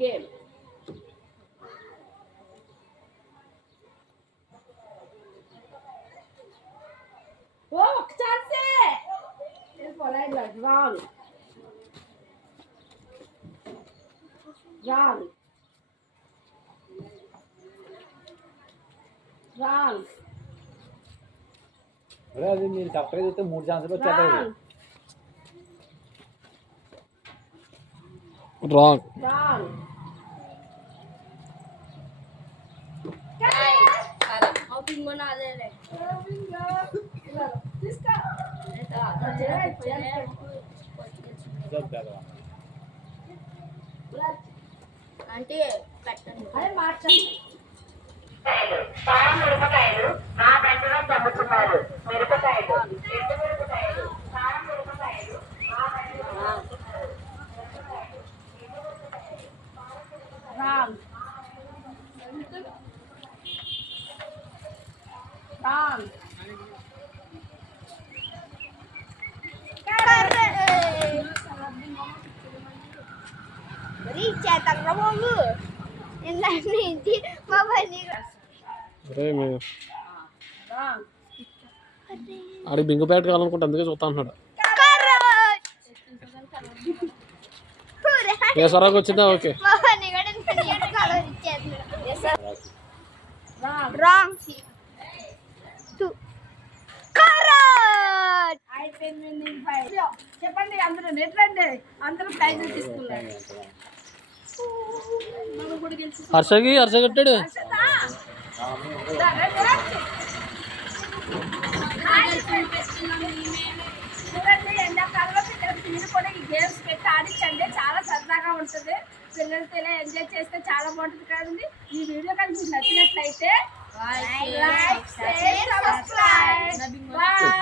game. Oh, Ktanse! This one is like wrong. Wrong. Wrong. अरे अरे मेरे कपड़े देते मुड़ जान से बच जाते हैं wrong wrong Robin mo na dere. Robin ka. This ka. Ito. Ito. Ito. Ito. Ito. Ito. Ito. Thank you. Tom. ఆడి బింగు పేట కావాలనుకుంటే అందుకే చూస్తా ఏ సరాకు వచ్చిందా ఓకే రాంగ్ అందరూ హర్షకి హర్ష కట్టాడు చాలా సరదాగా ఉంటుంది పిల్లలతో ఎంజాయ్ చేస్తే చాలా బాగుంటుంది ఈ వీడియో కనుక నచ్చినట్లయితే